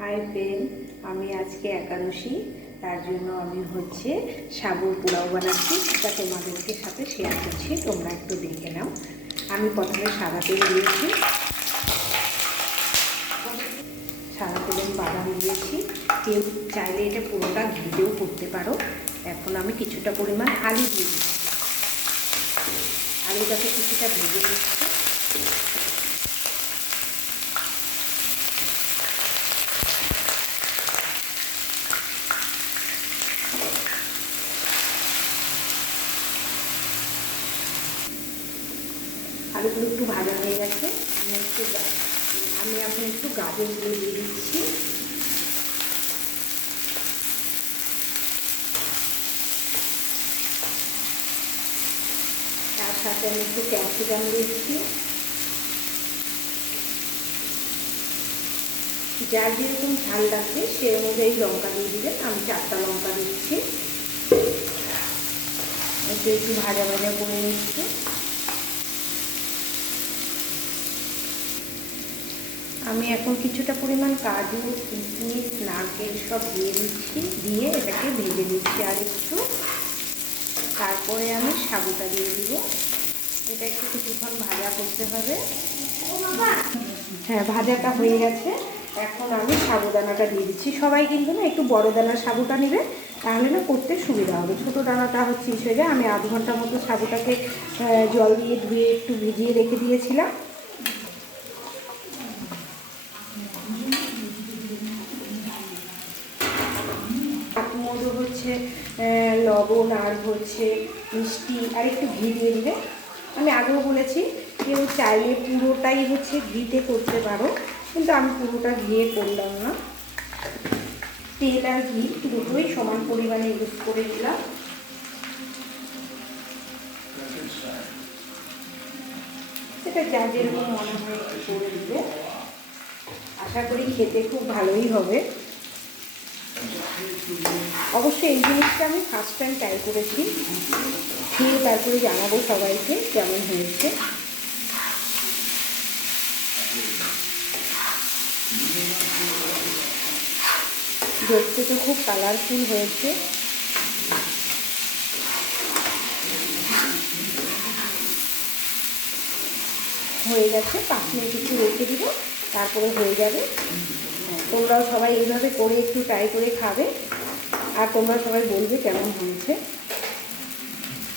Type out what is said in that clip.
Hi friend, আমি আজকে একাদশী, তার জন্য আমি সাবুর পোলাও বানাচ্ছি। সেটা তোমাদেরকে সাথে শেয়ার করছি, তোমরা একটু দেখে নাও। আমি প্রথমে সাদা তেল দিয়েছি, সাদা তেলে বাদাম দিয়েছি। কেউ চাইলে এটা পুরোটা ঘিতেও করতে পারো। এখন আমি কিছুটা পরিমাণ আলু দিয়ে দিচ্ছি, আলুটাকে কিছুটা ভেজে দিচ্ছি। আলুগুলো একটু ভাজা হয়ে গেছে, আমি এখন একটু গাজরগুলো দিয়ে দিচ্ছি। তার সাথে আমি একটু ক্যাপসিকাম দিচ্ছি। যার যেরকম ঝাল লাগবে সে অনুযায়ী লঙ্কা দিয়ে দিবেন। আমি 4টা লঙ্কা দিচ্ছি। একটু একটু ভাজা ভাজা করে নিচ্ছি। আমি এখন কিছুটা পরিমাণ কাজু, কিশমিশ, নারকেল সব দিয়ে দিচ্ছি, দিয়ে এটাকে ভেজে দিচ্ছি আর একটু। তারপরে আমি সাবুটা দিয়ে দিব। এটা একটু কিছুক্ষণ ভাজা করতে হবে। হ্যাঁ, ভাজাটা হয়ে গেছে। এখন আমি সাবুদানাটা দিয়ে দিচ্ছি। সবাই কিন্তু না একটু বড় দানার সাবুটা নেবে, তাহলে না করতে সুবিধা হবে। ছোটো দানাটা হচ্ছে হিসেবে আমি আধ ঘন্টার মতো সাবুটাকে জল দিয়ে ধুয়ে একটু ভিজিয়ে রেখে দিয়েছিলাম। মধ্যে লবণ আর মিষ্টি আর একটু ঘি দিয়ে দিবে। আমি আগেও বলেছি, কেউ চাইলে পুরোটাই ঘিতে করতে পারো, কিন্তু আমি পুরোটা ঘিয়ে করলাম না। তেল আর ঘি দুটোই সমান পরিমাণে ইউজ করে দিলাম। সেটা যা যেরকম মনে হয় একটু করে দিলে। আশা করি খেতে খুব ভালোই হবে। অবশ্যই এই জিনিসটা আমি ফার্স্ট টাইম ট্রাই করেছি, খেয়ে তারপরে জানাবো সবাইকে কেমন হয়েছে। দেখতে তো খুব কালারফুল হয়েছে। হয়ে গেছে, 5 মিনিট একটু রেখে দিব, তারপরে হয়ে যাবে। তোমরাও সবাই এইভাবে করে একটু ট্রাই করে খাবে, আর তোমরা সবাই বলবে কেমন হয়েছে।